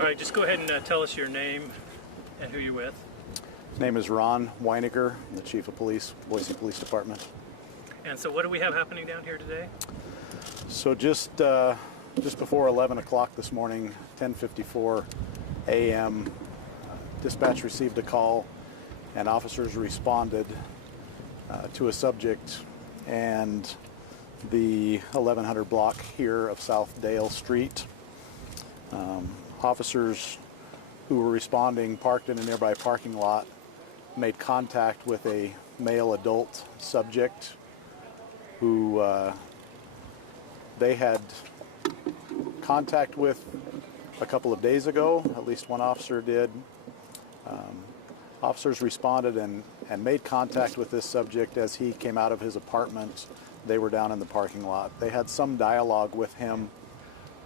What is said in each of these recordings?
All right, just go ahead and tell us your name and who you're with. His name is Ron Winegar, I'm the Chief of Police, Boise Police Department. And so what do we have happening down here today? So just before 11 o'clock this morning, 10:54 a.m., dispatch received a call and officers responded to a subject and the 1100 block here of South Dale Street. Officers who were responding parked in a nearby parking lot, made contact with a male adult subject who they had contact with a couple of days ago. At least one officer did. Officers responded and made contact with this subject as he came out of his apartment. They were down in the parking lot. They had some dialogue with him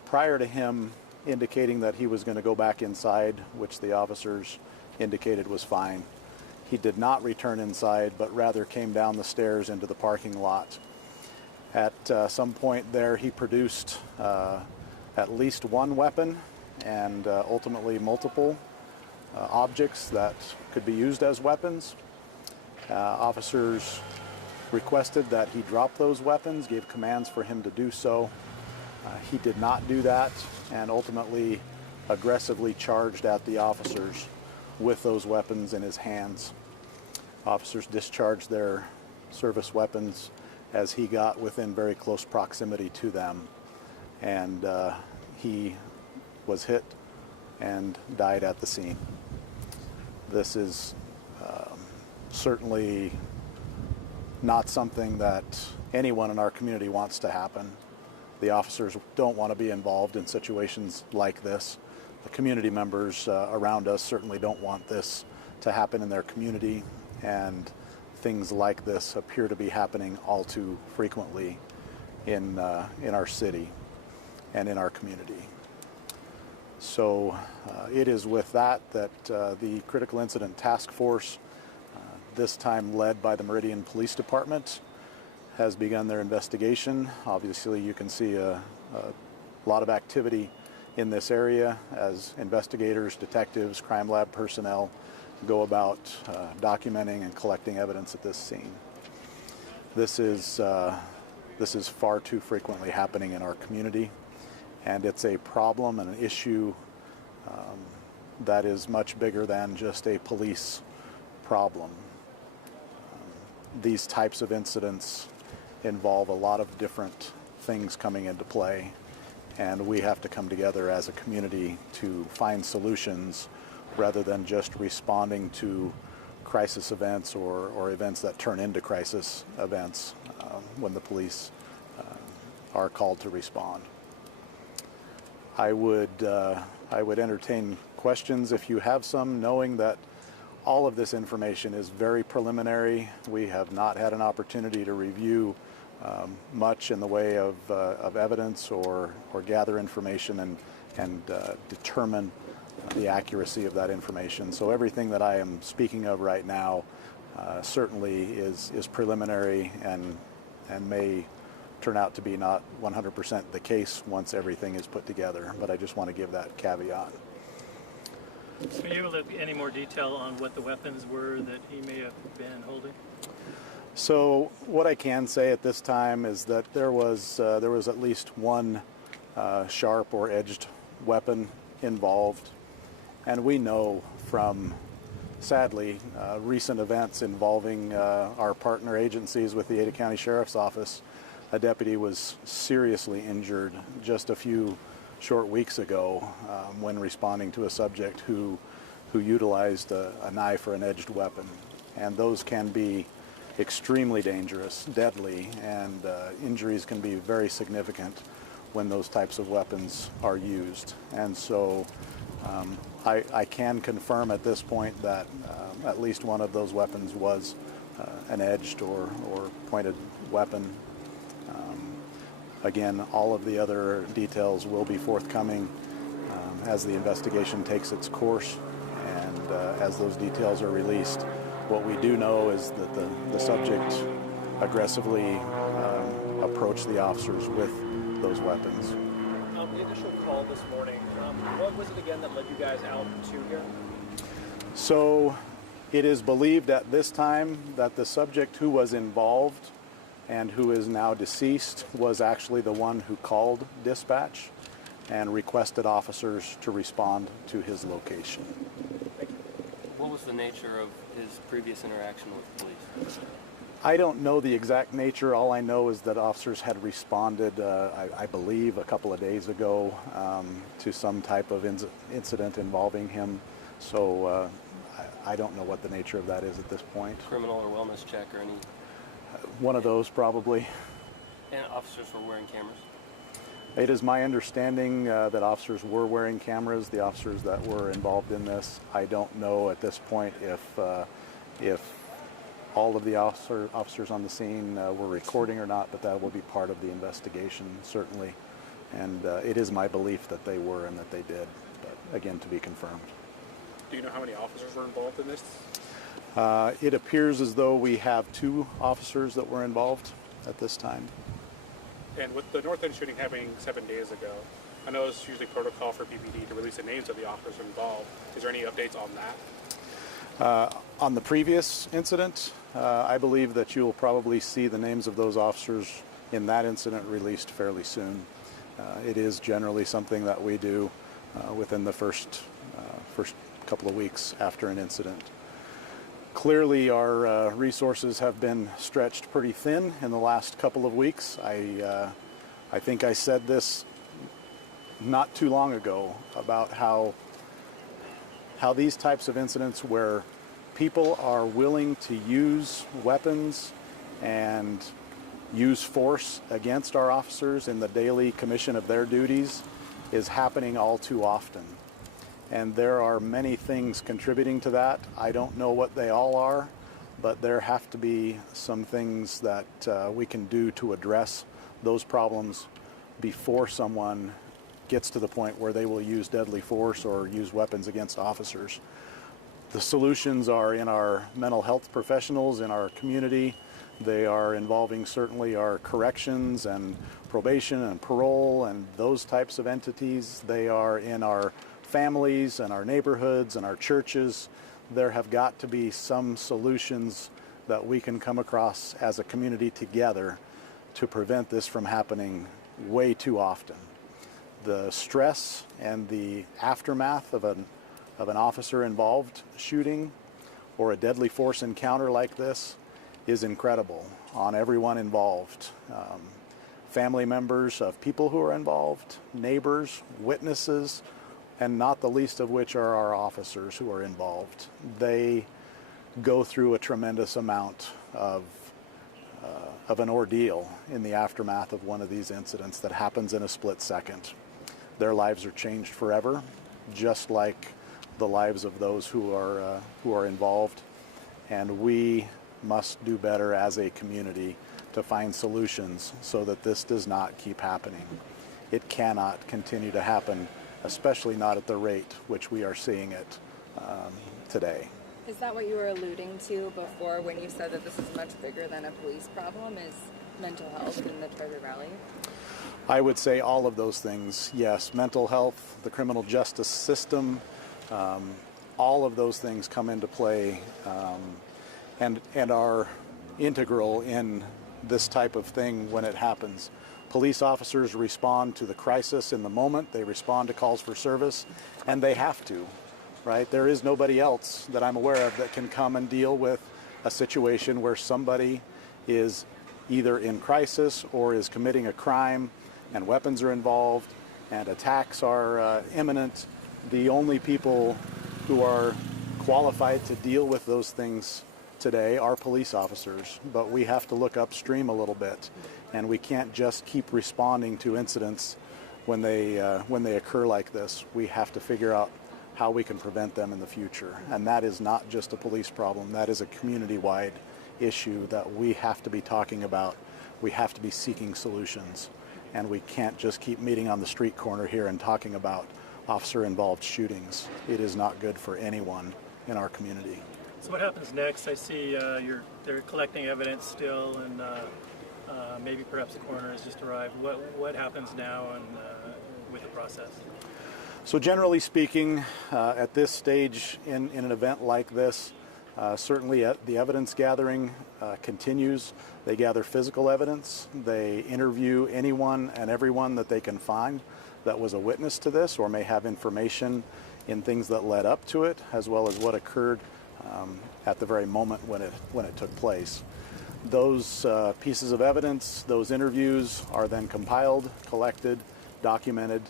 prior to him indicating that he was going to go back inside, which the officers indicated was fine. He did not return inside, but rather came down the stairs into the parking lot. At some point there, he produced at least one weapon and ultimately multiple objects that could be used as weapons. Officers requested that he drop those weapons, gave commands for him to do so. He did not do that and ultimately aggressively charged at the officers with those weapons in his hands. Officers discharged their service weapons as he got within very close proximity to them, and he was hit and died at the scene. This is certainly not something that anyone in our community wants to happen. The officers don't want to be involved in situations like this. The community members around us certainly don't want this to happen in their community, and things like this appear to be happening all too frequently in our city and in our community. So it is with that the Critical Incident Task Force, this time led by the Meridian Police Department, has begun their investigation. Obviously, you can see a lot of activity in this area as investigators, detectives, crime lab personnel go about documenting and collecting evidence at this scene. This is far too frequently happening in our community, and it's a problem and an issue that is much bigger than just a police problem. These types of incidents involve a lot of different things coming into play, and we have to come together as a community to find solutions rather than just responding to crisis events or events that turn into crisis events when the police are called to respond. I would entertain questions if you have some, knowing that all of this information is very preliminary. We have not had an opportunity to review much in the way of evidence or gather information and determine the accuracy of that information. So everything that I am speaking of right now certainly is preliminary and may turn out to be not 100% the case once everything is put together. But I just want to give that caveat. Are you able to give any more detail on what the weapons were that he may have been holding? So what I can say at this time is that there was at least one sharp or edged weapon involved, and we know from, sadly, recent events involving our partner agencies with the Ada County Sheriff's Office. A deputy was seriously injured just a few short weeks ago when responding to a subject who utilized a knife or an edged weapon, and those can be extremely dangerous, deadly, and injuries can be very significant when those types of weapons are used. And so I can confirm at this point that at least one of those weapons was an edged or pointed weapon. Again, all of the other details will be forthcoming as the investigation takes its course, and as those details are released. What we do know is that the subject aggressively approached the officers with those weapons. The initial call this morning, what was it again that led you guys out to here? So it is believed at this time that the subject who was involved and who is now deceased was actually the one who called dispatch and requested officers to respond to his location. What was the nature of his previous interaction with police? I don't know the exact nature. All I know is that officers had responded, I believe, a couple of days ago to some type of incident involving him. So I don't know what the nature of that is at this point. Criminal or wellness check or any? One of those, probably. And officers were wearing cameras? It is my understanding that officers were wearing cameras, the officers that were involved in this. I don't know at this point if all of the officers on the scene were recording or not, but that will be part of the investigation, certainly. And it is my belief that they were and that they did, but again, to be confirmed. Do you know how many officers were involved in this? It appears as though we have 2 officers that were involved at this time. And with the North End shooting happening 7 days ago, I know it's usually protocol for PPD to release the names of the officers involved. Is there any updates on that? On the previous incident, I believe that you'll probably see the names of those officers in that incident released fairly soon. It is generally something that we do within the first couple of weeks after an incident. Clearly, our resources have been stretched pretty thin in the last couple of weeks. I think I said this not too long ago about how these types of incidents where people are willing to use weapons and use force against our officers in the daily commission of their duties is happening all too often. And there are many things contributing to that. I don't know what they all are, but there have to be some things that we can do to address those problems before someone gets to the point where they will use deadly force or use weapons against officers. The solutions are in our mental health professionals in our community. They are involving certainly our corrections and probation and parole and those types of entities. They are in our families and our neighborhoods and our churches. There have got to be some solutions that we can come across as a community together to prevent this from happening way too often. The stress and the aftermath of an officer involved shooting or a deadly force encounter like this is incredible on everyone involved. Family members of people who are involved, neighbors, witnesses, and not the least of which are our officers who are involved. They go through a tremendous amount of an ordeal in the aftermath of one of these incidents that happens in a split second. Their lives are changed forever, just like the lives of those who are involved. And we must do better as a community to find solutions so that this does not keep happening. It cannot continue to happen, especially not at the rate which we are seeing it today. Is that what you were alluding to before when you said that this is much bigger than a police problem, is mental health in the Treasure Valley? I would say all of those things, yes. Mental health, the criminal justice system, all of those things come into play and are integral in this type of thing when it happens. Police officers respond to the crisis in the moment. They respond to calls for service, and they have to, right? There is nobody else that I'm aware of that can come and deal with a situation where somebody is either in crisis or is committing a crime and weapons are involved and attacks are imminent. The only people who are qualified to deal with those things today are police officers, but we have to look upstream a little bit, and we can't just keep responding to incidents when they occur like this. We have to figure out how we can prevent them in the future, and that is not just a police problem. That is a community-wide issue that we have to be talking about. We have to be seeking solutions, and we can't just keep meeting on the street corner here and talking about officer-involved shootings. It is not good for anyone in our community. So what happens next? I see they're collecting evidence still, and maybe perhaps the coroner has just arrived. What happens now, and with the process? So generally speaking, at this stage in an event like this, certainly the evidence gathering continues. They gather physical evidence. They interview anyone and everyone that they can find that was a witness to this or may have information in things that led up to it, as well as what occurred at the very moment when it took place. Those pieces of evidence, those interviews are then compiled, collected, documented,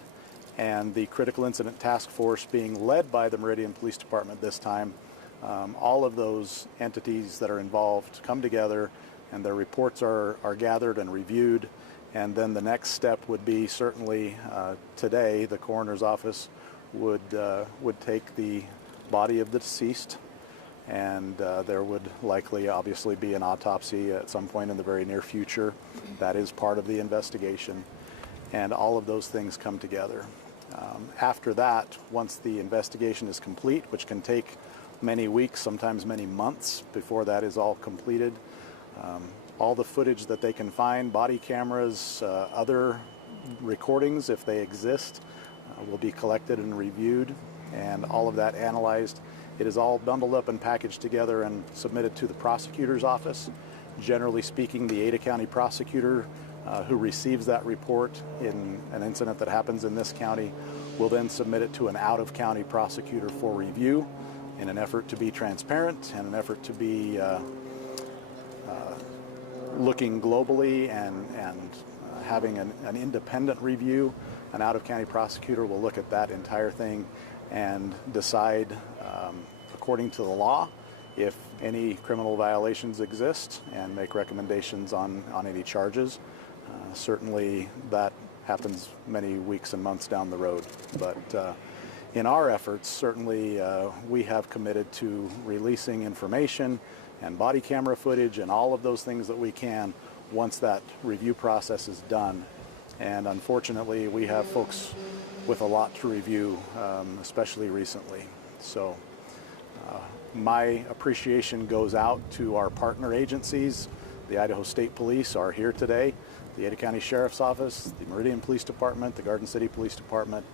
and the Critical Incident Task Force, being led by the Meridian Police Department this time, all of those entities that are involved come together and their reports are gathered and reviewed. And then the next step would be certainly today the coroner's office would take the body of the deceased, and there would likely obviously be an autopsy at some point in the very near future. That is part of the investigation, and all of those things come together. After that, once the investigation is complete, which can take many weeks, sometimes many months before that is all completed, all the footage that they can find, body cameras, other recordings if they exist, will be collected and reviewed, and all of that analyzed. It is all bundled up and packaged together and submitted to the prosecutor's office. Generally speaking, the Ada County prosecutor who receives that report in an incident that happens in this county will then submit it to an out-of-county prosecutor for review in an effort to be transparent and an effort to be looking globally and having an independent review. An out-of-county prosecutor will look at that entire thing and decide, according to the law, if any criminal violations exist and make recommendations on any charges. Certainly that happens many weeks and months down the road. But in our efforts, certainly we have committed to releasing information and body camera footage and all of those things that we can once that review process is done. And unfortunately, we have folks with a lot to review, especially recently. So my appreciation goes out to our partner agencies. The Idaho State Police are here today, the Ada County Sheriff's Office, the Meridian Police Department, the Garden City Police Department.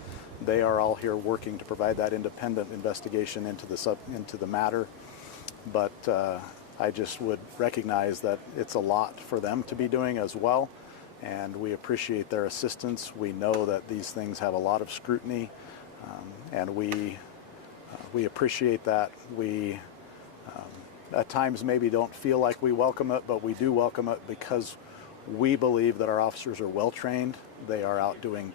They are all here working to provide that independent investigation into the matter. But I just would recognize that it's a lot for them to be doing as well, and we appreciate their assistance. We know that these things have a lot of scrutiny, and we appreciate that. We at times maybe don't feel like we welcome it, but we do welcome it because we believe that our officers are well trained. They are out doing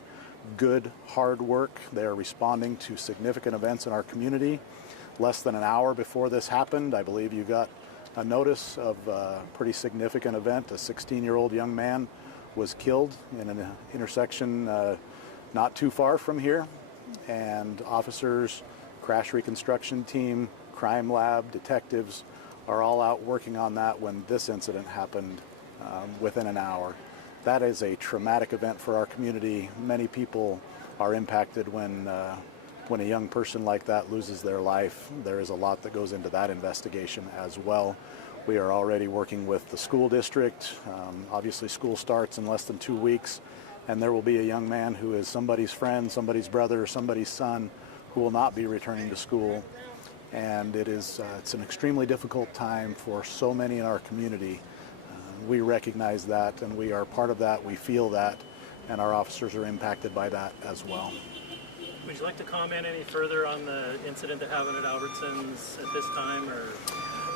good, hard work. They are responding to significant events in our community. Less than an hour before this happened, I believe you got a notice of a pretty significant event. A 16-year-old young man was killed in an intersection not too far from here, and officers, crash reconstruction team, crime lab, detectives are all out working on that when this incident happened within an hour. That is a traumatic event for our community. Many people are impacted when a young person like that loses their life. There is a lot that goes into that investigation as well. We are already working with the school district. Obviously, school starts in less than 2 weeks, and there will be a young man who is somebody's friend, somebody's brother, somebody's son who will not be returning to school. And it's an extremely difficult time for so many in our community. We recognize that, and we are part of that. We feel that, and our officers are impacted by that as well. Would you like to comment any further on the incident that happened at Albertsons at this time, or?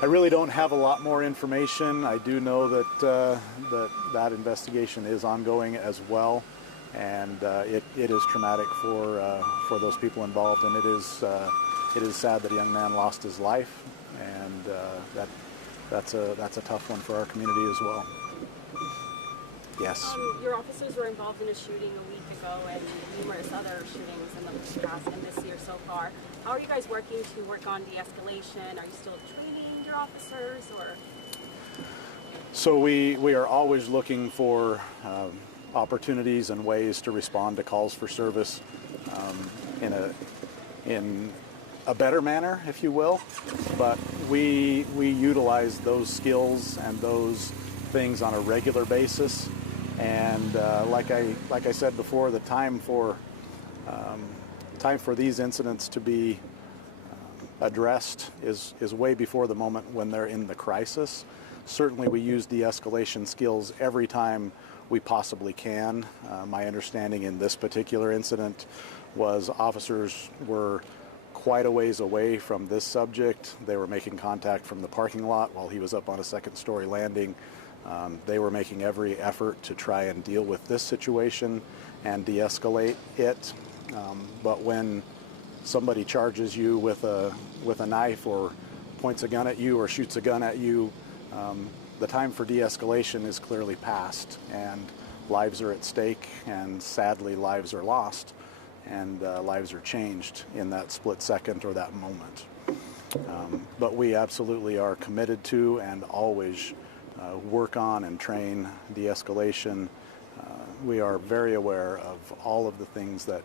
I really don't have a lot more information. I do know that that investigation is ongoing as well, and it is traumatic for those people involved, and it is sad that a young man lost his life, and that's a tough one for our community as well. Yes. Your officers were involved in a shooting a week ago and numerous other shootings in the past and this year so far. How are you guys working to work on de-escalation? Are you still training your officers, or? So we are always looking for opportunities and ways to respond to calls for service in a better manner, if you will. But we utilize those skills and those things on a regular basis. And like I said before, the time for Time for these incidents to be addressed is way before the moment when they're in the crisis. Certainly we use de-escalation skills every time we possibly can. My understanding in this particular incident was officers were quite a ways away from this subject. They were making contact from the parking lot while he was up on a second-story landing. They were making every effort to try and deal with this situation and de-escalate it. But when somebody charges you with a knife or points a gun at you or shoots a gun at you, the time for de-escalation is clearly past, and lives are at stake, and sadly lives are lost, and lives are changed in that split second or that moment. But we absolutely are committed to and always work on and train de-escalation. We are very aware of all of the things that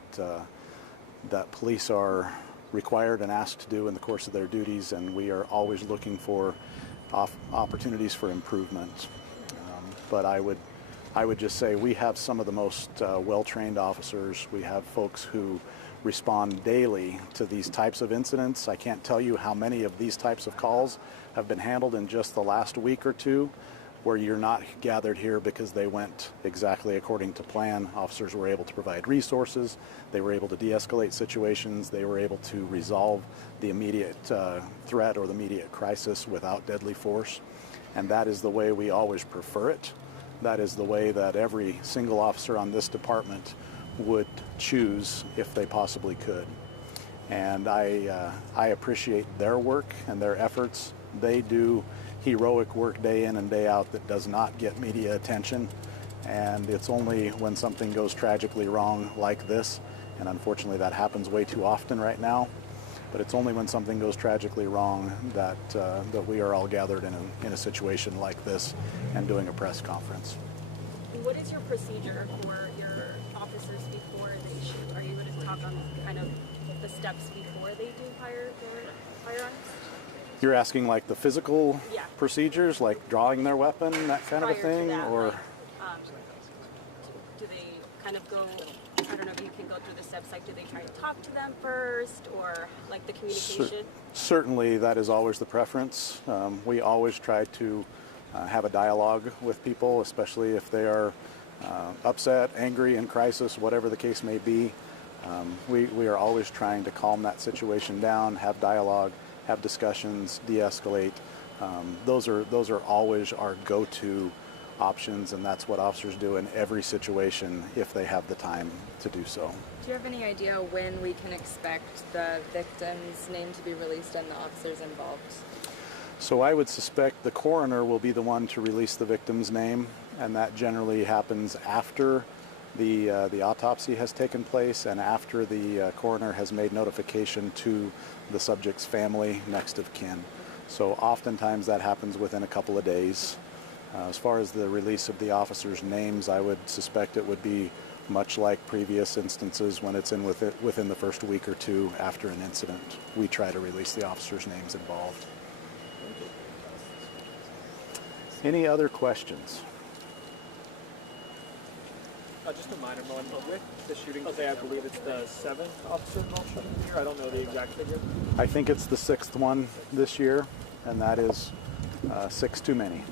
that police are required and asked to do in the course of their duties, and we are always looking for opportunities for improvement. But I would just say we have some of the most well-trained officers. We have folks who respond daily to these types of incidents. I can't tell you how many of these types of calls have been handled in just the last week or two, where you're not gathered here because they went exactly according to plan. Officers were able to provide resources, they were able to de-escalate situations, they were able to resolve the immediate threat or the immediate crisis without deadly force. And that is the way we always prefer it. That is the way that every single officer on this department would choose if they possibly could. And I appreciate their work and their efforts. They do heroic work day in and day out that does not get media attention, and it's only when something goes tragically wrong like this, and unfortunately that happens way too often right now, but it's only when something goes tragically wrong that that we are all gathered in a situation like this and doing a press conference. What is your procedure for your officers before they shoot? Are you able to talk on kind of the steps before they do fire their firearms? You're asking like the physical Yeah. procedures, like drawing their weapon, that kind of a Prior to thing, that, or? like, do they kind of go, I don't know if you can go through the steps, like do they try to talk to them first, or like the communication? Certainly that is always the preference. We always try to have a dialogue with people, especially if they are upset, angry, in crisis, whatever the case may be. We are always trying to calm that situation down, have dialogue, have discussions, de-escalate. Those are always our go-to options, and that's what officers do in every situation if they have the time to do so. Do you have any idea when we can expect the victim's name to be released and the officers involved? So I would suspect the coroner will be the one to release the victim's name, and that generally happens after the autopsy has taken place and after the coroner has made notification to the subject's family, next of kin. So oftentimes that happens within a couple of days. As far as the release of the officers' names, I would suspect it would be much like previous instances when it's within the first week or two after an incident. We try to release the officers' names involved. Any other questions? Just a minor one, but with the shooting today, I believe it's the 7th officer involved shooting here. I don't know the exact figure. I think it's the 6th one this year, and that is 6 too many.